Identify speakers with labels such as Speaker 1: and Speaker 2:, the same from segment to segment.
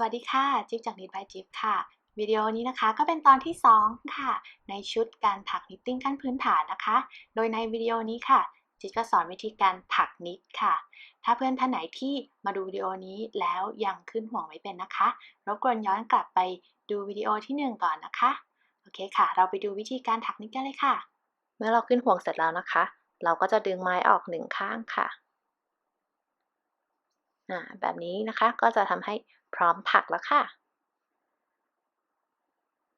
Speaker 1: สวัสดีค่ะ จิ๊บจากนิดบายจิ๊บค่ะ วิดีโอนี้นะคะก็เป็นตอนที่ 2 ค่ะ ในชุดการถักนิตติ้งขั้นพื้นฐานนะคะ โดยในวิดีโอนี้ค่ะ จิ๊บก็สอนวิธีการถักนิดค่ะ ถ้าเพื่อนท่านไหนที่มาดูวิดีโอนี้แล้วยังขึ้นห่วงไม่เป็นนะคะ รบกวนย้อนกลับไปดูวิดีโอที่ 1 ก่อนนะคะ โอเคค่ะ เราไปดูวิธีการถักนิดกันเลยค่ะ
Speaker 2: เมื่อเราขึ้นห่วงเสร็จแล้วนะคะ เราก็จะดึงไม้ออกหนึ่งข้างค่ะ แบบนี้นะคะก็จะทำให้พร้อมถักแล้วค่ะ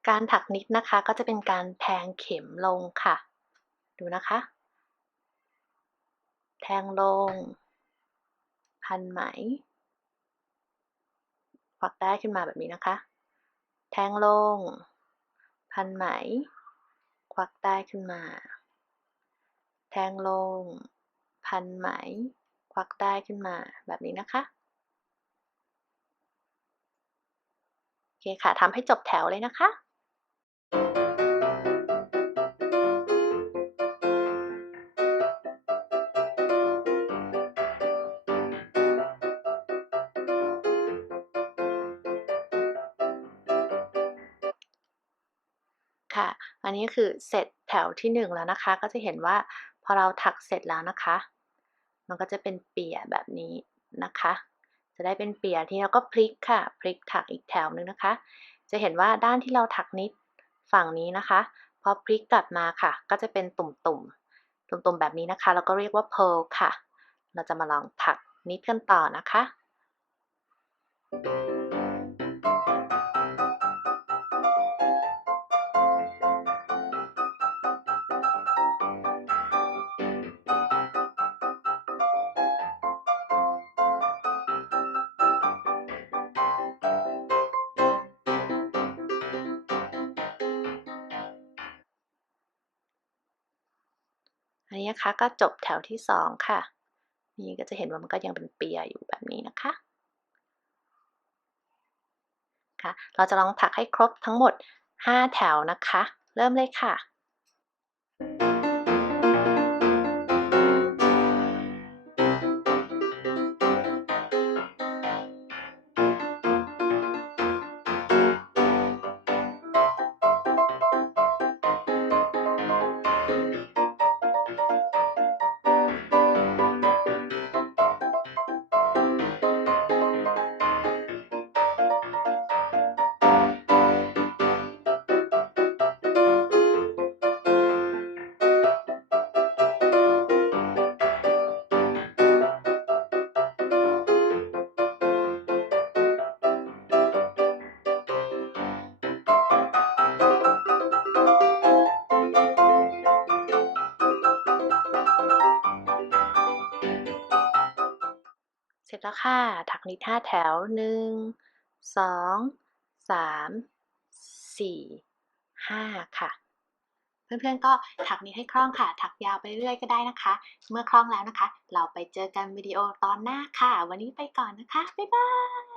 Speaker 2: การถักนิดนะคะก็จะเป็นการแทงเข็มลงค่ะ ดูนะคะ แทงลง พันไหมควักได้ขึ้นมาแบบนี้นะคะ แทงลง พันไหม ควักได้ขึ้นมา แทงลง พันไหม ควักได้ขึ้นมาแบบนี้นะคะ โอเคค่ะทำให้จบแถวเลยนะคะค่ะ อันนี้คือเสร็จแถวที่ 1 แล้วนะคะ ก็จะเห็นว่าพอเราถักเสร็จแล้วนะคะ มันก็จะเป็นเปียแบบนี้นะคะ จะได้เป็นเปียที่เราก็พลิกค่ะ พลิกถักอีกแถวหนึ่งนะคะ จะเห็นว่าด้านที่เราถักนิดฝั่งนี้นะคะ พอพลิกกลับมาค่ะ ก็จะเป็นตุ่มๆ ตุ่มๆแบบนี้นะคะ เราก็เรียกว่า pearl ค่ะ เราจะมาลองถักนิดกันต่อนะคะ อันนี้นะคะก็จบแถวที่ 2 ค่ะ นี่ก็จะเห็นว่ามันก็ยังเป็นเปียอยู่แบบนี้นะคะค่ะเราจะลองถักให้ครบทั้งหมด 5 แถวนะคะ เริ่มเลยค่ะ เสร็จแล้วค่ะ ถักนิด5แถวหนึ่งสองสามสี่ห้าค่ะ
Speaker 1: เพื่อนๆก็ถักนี้ให้คล่องค่ะ ถักยาวไปเรื่อยก็ได้นะคะ เมื่อคล่องแล้วนะคะ เราไปเจอกันวิดีโอตอนหน้าค่ะ วันนี้ไปก่อนนะคะ บ๊ายบาย